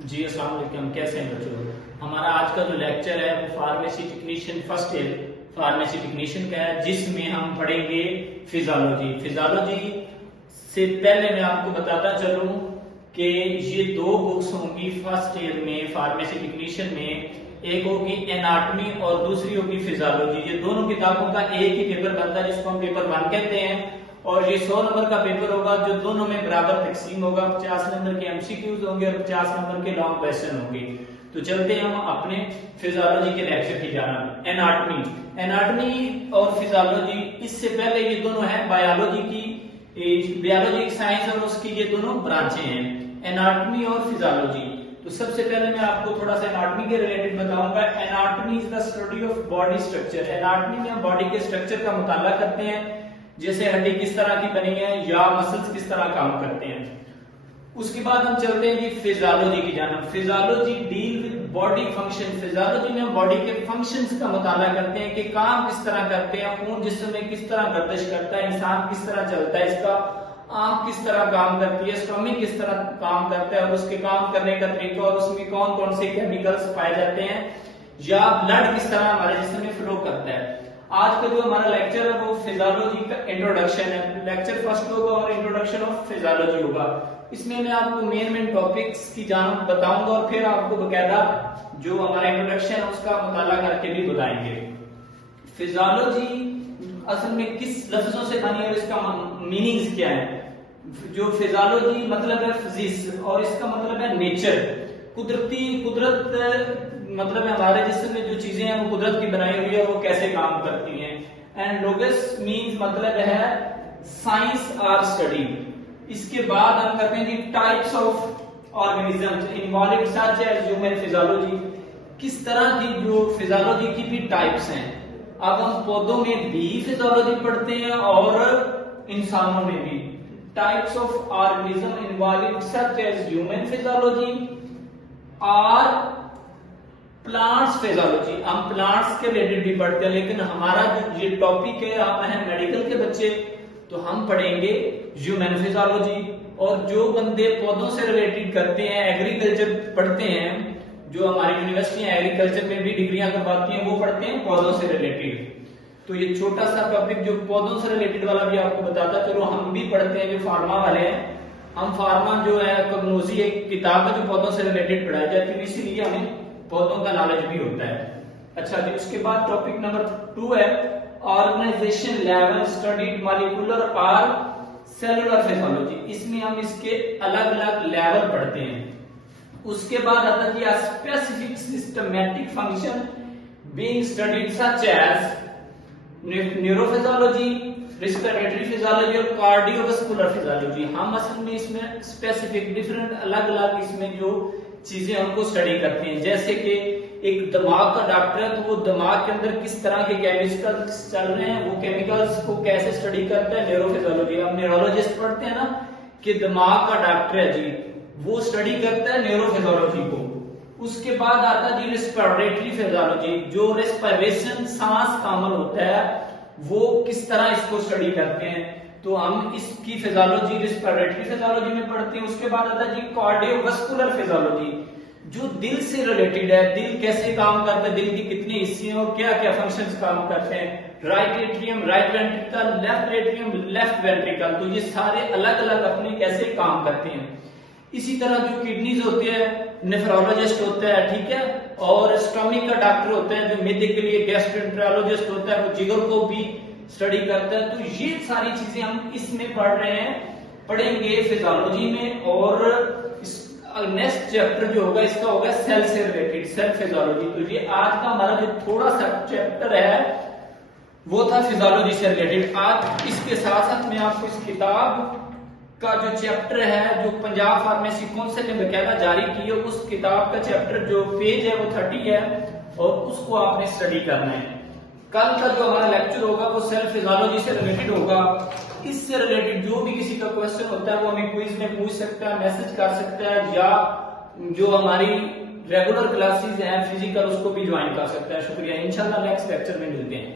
जी अस्सलाम वालेकुम। कैसे हैं बच्चों? हमारा आज का जो लेक्चर है वो pharmacy technician first year pharmacy technician का है, जिसमें हम पढ़ेंगे फिजियोलॉजी। फिजियोलॉजी से पहले मैं आपको बताता चलूं कि ये दो बुक्स होंगी फर्स्ट ईयर में फार्मेसी टेक्नीशियन में। एक होगी एनाटॉमी और दूसरी होगी फिजियोलॉजी। ये दोनों किताबों का एक ही पेपर बनता है, जिसको हम पेपर 1 कहते हैं। और ये 100 नंबर का पेपर होगा, जो दोनों में बराबर तकसीम होगा। 50 नंबर के एमसीक्यूज होंगे और 50 नंबर के लॉन्ग क्वेश्चन होंगे। तो चलते हैं हम अपने फिजियोलॉजी के लेक्चर की जानिब। एनाटॉमी और फिजियोलॉजी, इससे पहले ये दोनों है बायोलॉजी की, बायोलॉजी साइंस और उसकी ये दोनों ब्रांचें हैं, एनाटॉमी और फिजियोलॉजी। तो सबसे पहले मैं आपको थोड़ा सा एनाटॉमी के रिलेटेड बताऊंगा। Anatomy is the study of body structure. Anatomy में हम बॉडी के स्ट्रक्चर का मुताला करते हैं, जैसे हड्डी किस तरह की बनी है या मसल्स किस तरह काम करते हैं। उसके बाद हम चलते हैं जी फिजियोलॉजी की जानिब। Physiology deal with body function. Physiology में हम बॉडी के फंक्शंस का मुताला करते हैं कि काम किस तरह करते हैं, खून जिस्म में किस तरह गर्दिश करता है, इंसान किस तरह चलता है, इसका आंख किस तरह काम करती है, स्टमक किस तरह काम करता है और उसके काम करने का तरीका और उसमें कौन कौन से केमिकल्स पाए जाते हैं, या ब्लड किस तरह हमारे जिस्म में फ्लो करता है। आज का जो हमारा लेक्चर है वो फिजियोलॉजी का इंट्रोडक्शन है। लेक्चर फर्स्ट होगा और इंट्रोडक्शन ऑफ फिजियोलॉजी होगा। इसमें मैं आपको मेन टॉपिक्स की जान बताऊंगा और फिर आपको बकायदा जो हमारा इंट्रोडक्शन है उसका मुताला करके भी बताएंगे। फिजियोलॉजी असल में किस लफ्जों से बनी है और इसका मीनिंग्स क्या है। जो फिजियोलॉजी मतलब है फिजिक्स और इसका मतलब है नेचर, कुदरत मतलब है हमारे जिस्म में जो चीजें हैं वो कुदरत की बनाई हुई है, वो कैसे काम करती हैं। एंड लोगस मींस मतलब है साइंस और स्टडी। इसके बाद हम करते हैं जी types of organisms involved such as human physiology. किस तरह की जो फिजियोलॉजी की भी टाइप्स हैं। अब हम पौधों में भी फिजियोलॉजी पढ़ते हैं और इंसानों में भी। Types of organism involved such as human physiology और प्लांट्स फिजियोलॉजी। हम प्लांट्स के रिलेटेड भी पढ़ते हैं, लेकिन हमारा जो ये टॉपिक है, हम हैं मेडिकल के बच्चे, तो हम पढ़ेंगे ह्यूमन फिजियोलॉजी। और जो बंदे पौधों से रिलेटेड करते हैं, एग्रीकल्चर पढ़ते हैं, जो हमारी यूनिवर्सिटियां एग्रीकल्चर में भी डिग्रियां करवाती हैं, वो पढ़ते हैं पौधों से रिलेटेड। तो ये छोटा सा टॉपिक जो पौधों से रिलेटेड वाला भी आपको बताता चलो, हम भी पढ़ते हैं जो फार्मा वाले हैं। हम फार्मा जो है कॉग्नोजी एक किताब है जो पौधों से रिलेटेड पढ़ाई जाती है, इसीलिए हमें पौधों का नॉलेज भी होता है। अच्छा जी, उसके बाद टॉपिक नंबर 2 है ऑर्गेनाइजेशन लेवल स्टडीड मॉलिक्यूलर और सेलुलर फिजियोलॉजी। इसमें हम इसके अलग अलग लेवल पढ़ते हैं। उसके बाद आता है जी specific systematic function being studied such as neurophysiology, respiratory physiology और कार्डियोवास्कुलर फिजियोलॉजी। हम असल में इसमें स्पेसिफिक डिफरेंट अलग अलग इसमें जो चीजें हमको स्टडी करते हैं, जैसे कि एक दिमाग का डॉक्टर है तो वो दिमाग के अंदर किस तरह के केमिकल्स चल रहे हैं, वो केमिकल्स को कैसे स्टडी करता है, न्यूरोफिजियोलॉजी। हम न्यूरोलॉजिस्ट पढ़ते हैं ना कि दिमाग का डॉक्टर है जी, वो स्टडी करता है न्यूरोफिजियोलॉजी को। उसके बाद आता है जी रेस्पिरेटरी फिजियोलॉजी, जो रेस्पिरेशन सांस का अमल होता है वो किस तरह इसको स्टडी करते हैं, तो हम इसकी फिजियोलॉजी रेस्पिरेटरी फिजियोलॉजी में पढ़ते हैं। उसके बाद आता है जी कार्डियोवास्कुलर फिजियोलॉजी, जो दिल से रिलेटेड है, दिल कैसे काम करता है, दिल की कितने हिस्से हैं और क्या क्या फंक्शंस काम करते हैं। Right atrium, right ventricle, left atrium, left ventricle, तो ये सारे अलग अलग अपने कैसे काम करते हैं। इसी तरह जो किडनीज होते हैं, नेफ्रोलॉजिस्ट होता है, ठीक है, और स्टमक का डॉक्टर होता है जो मैदे के लिए गैस्ट्रोएंटेरोलॉजिस्ट होता है, वो जिगर को भी स्टडी करता है। तो ये सारी चीजें हम इसमें पढ़ रहे हैं, पढ़ेंगे फिजियोलॉजी में। और नेक्स्ट चैप्टर जो होगा इसका होगा सेल से रिलेटेड, सेल फिजियोलॉजी। तो ये आज का हमारा जो थोड़ा सा चैप्टर है वो था फिजियोलॉजी से रिलेटेड। आज इसके साथ साथ मैं आपको इस किताब का जो चैप्टर है जो पंजाब फार्मेसी काउंसिल ने बकायदा जारी की है, उस किताब का चैप्टर जो पेज है वो 30 है और उसको आपने स्टडी करना है। कल का जो हमारा लेक्चर होगा वो सेल फिजियोलॉजी से रिलेटेड होगा। इससे रिलेटेड जो भी किसी का क्वेश्चन होता है वो हमें क्विज में पूछ सकता है, मैसेज कर सकता है, या जो हमारी रेगुलर क्लासेस हैं फिजिकल उसको भी ज्वाइन कर सकता है। शुक्रिया, इंशाल्लाह नेक्स्ट लेक्चर में मिलते हैं।